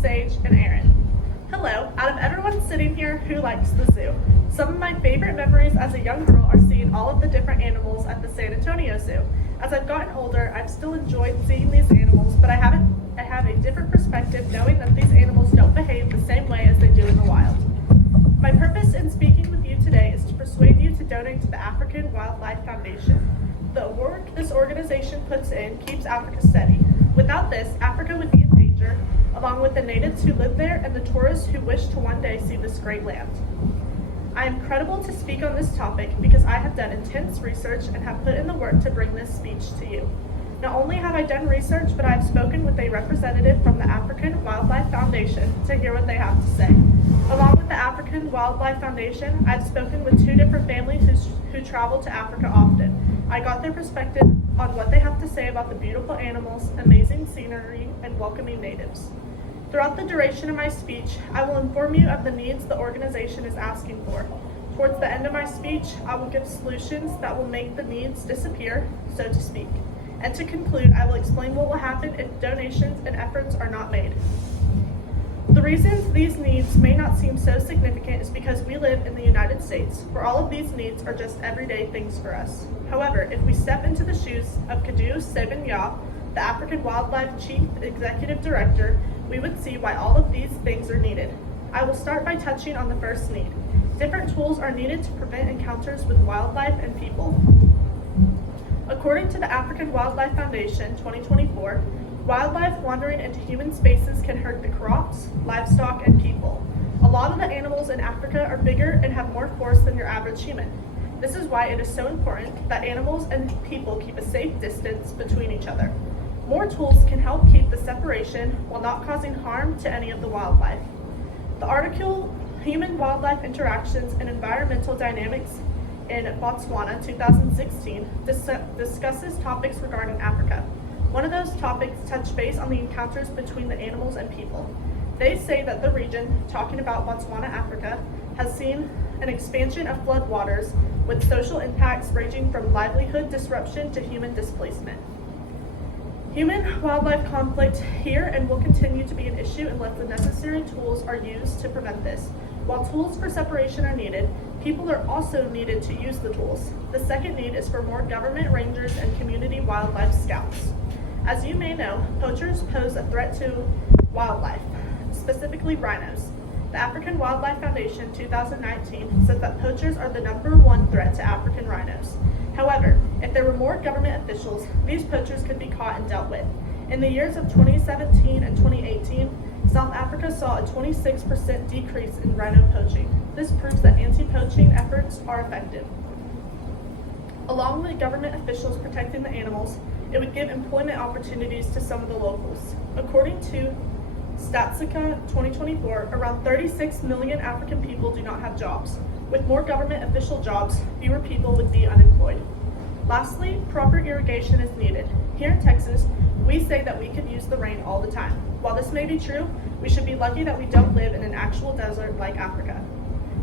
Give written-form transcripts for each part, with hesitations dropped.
Sage, and Aaron. Hello, out of everyone sitting here, who likes the zoo? Some of my favorite memories as a young girl are seeing all of the different animals at the San Antonio Zoo. As I've gotten older, I've still enjoyed seeing these animals, but I have a different perspective knowing that these animals don't behave the same way as they do in the wild. My purpose in speaking with you today is to persuade you to donate to the African Wildlife Foundation. The work this organization puts in keeps Africa steady. Without this, Africa would be in danger, along with the natives who live there and the tourists who wish to one day see this great land. I am credible to speak on this topic because I have done intense research and have put in the work to bring this speech to you. Not only have I done research, but I have spoken with a representative from the African Wildlife Foundation to hear what they have to say. Along with the African Wildlife Foundation, I've spoken with two different families who travel to Africa often. I got their perspective on what they have to say about the beautiful animals, amazing scenery, and welcoming natives. Throughout the duration of my speech, I will inform you of the needs the organization is asking for. Towards the end of my speech, I will give solutions that will make the needs disappear, so to speak. And to conclude, I will explain what will happen if donations and efforts are not made. The reasons these needs may not seem so significant is because we live in the United States, where all of these needs are just everyday things for us. However, if we step into the shoes of Kadu Sebenya, the African Wildlife Chief Executive Director, we would see why all of these things are needed. I will start by touching on the first need. Different tools are needed to prevent encounters with wildlife and people. According to the African Wildlife Foundation 2024, wildlife wandering into human spaces can hurt the crops, livestock, and people. A lot of the animals in Africa are bigger and have more force than your average human. This is why it is so important that animals and people keep a safe distance between each other. More tools can help keep the separation while not causing harm to any of the wildlife. The article, Human-Wildlife Interactions and Environmental Dynamics in Botswana 2016, discusses topics regarding Africa. One of those topics touch base on the encounters between the animals and people. They say that the region, talking about Botswana, Africa, has seen an expansion of floodwaters with social impacts ranging from livelihood disruption to human displacement. Human-wildlife conflict here and will continue to be an issue unless the necessary tools are used to prevent this. While tools for separation are needed, people are also needed to use the tools. The second need is for more government rangers and community wildlife scouts. As you may know, poachers pose a threat to wildlife, specifically rhinos. The African Wildlife Foundation 2019 says that poachers are the #1 threat to African rhinos. However, if there were more government officials, these poachers could be caught and dealt with. In the years of 2017 and 2018, South Africa saw a 26% decrease in rhino poaching. This proves that anti-poaching efforts are effective. Along with government officials protecting the animals, it would give employment opportunities to some of the locals. According to Statistica 2024, around 36 million African people do not have jobs. With more government official jobs, fewer people would be unemployed. Lastly, proper irrigation is needed. Here in Texas, we say that we could use the rain all the time. While this may be true, we should be lucky that we don't live in an actual desert like Africa.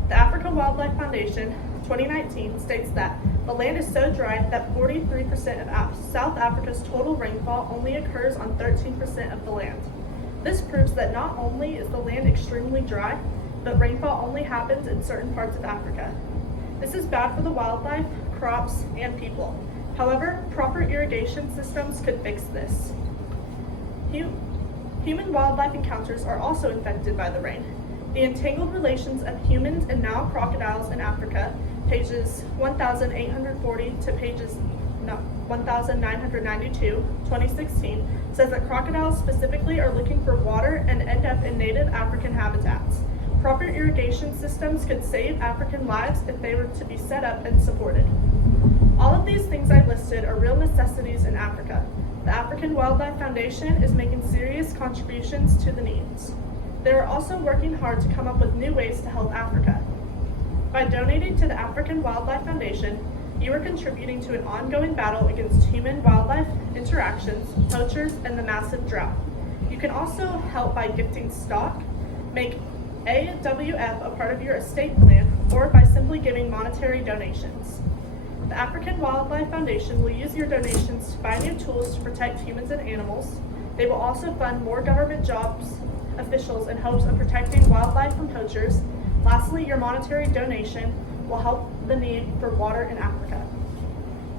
The African Wildlife Foundation 2019 states that the land is so dry that 43% of South Africa's total rainfall only occurs on 13% of the land. This proves that not only is the land extremely dry, but rainfall only happens in certain parts of Africa. This is bad for the wildlife, crops, and people. However, proper irrigation systems could fix this. Human-wildlife encounters are also affected by the rain. The entangled relations of humans and Nile crocodiles in Africa, pages 1840 to pages 1992, 2016, says that crocodiles specifically are looking for water and end up in native African habitats. Proper irrigation systems could save African lives if they were to be set up and supported. All of these things I've listed are real necessities in Africa. The African Wildlife Foundation is making serious contributions to the needs. They are also working hard to come up with new ways to help Africa. By donating to the African Wildlife Foundation, you are contributing to an ongoing battle against human-wildlife interactions, poachers, and the massive drought. You can also help by gifting stock, make AWF a part of your estate plan, or by simply giving monetary donations. The African Wildlife Foundation will use your donations to buy new tools to protect humans and animals. They will also fund more government jobs officials in hopes of protecting wildlife from poachers. Lastly, your monetary donation will help the need for water in Africa.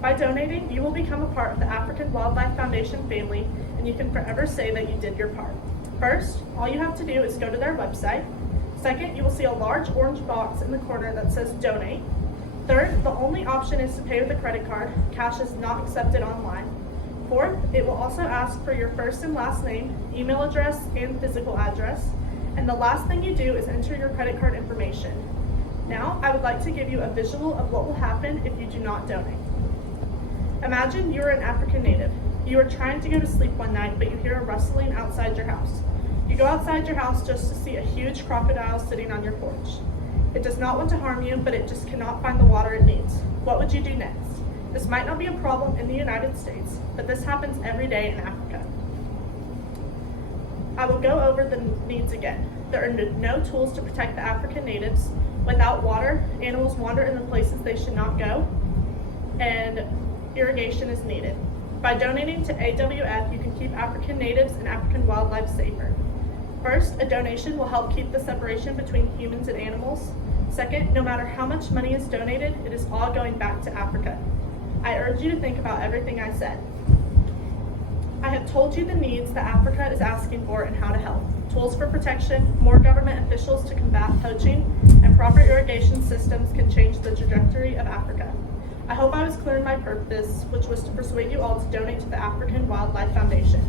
By donating, you will become a part of the African Wildlife Foundation family, and you can forever say that you did your part. First, all you have to do is go to their website. Second, you will see a large orange box in the corner that says donate. Third, the only option is to pay with a credit card. Cash is not accepted online. Fourth, it will also ask for your first and last name, email address, and physical address. And the last thing you do is enter your credit card information. Now, I would like to give you a visual of what will happen if you do not donate. Imagine you are an African native. You are trying to go to sleep one night, but you hear a rustling outside your house. You go outside your house just to see a huge crocodile sitting on your porch. It does not want to harm you, but it just cannot find the water it needs. What would you do next? This might not be a problem in the United States, but this happens every day in Africa. I will go over the needs again. There are no tools to protect the African natives. Without water, animals wander in the places they should not go, and irrigation is needed. By donating to AWF, you can keep African natives and African wildlife safer. First, a donation will help keep the separation between humans and animals. Second, no matter how much money is donated, it is all going back to Africa. I urge you to think about everything I said. I have told you the needs that Africa is asking for and how to help. Tools for protection, more government officials to combat poaching, and proper irrigation systems can change the trajectory of Africa. I hope I was clear in my purpose, which was to persuade you all to donate to the African Wildlife Foundation.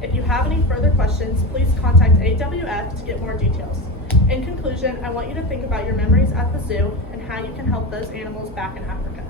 If you have any further questions, please contact AWF to get more details. In conclusion, I want you to think about your memories at the zoo and how you can help those animals back in Africa.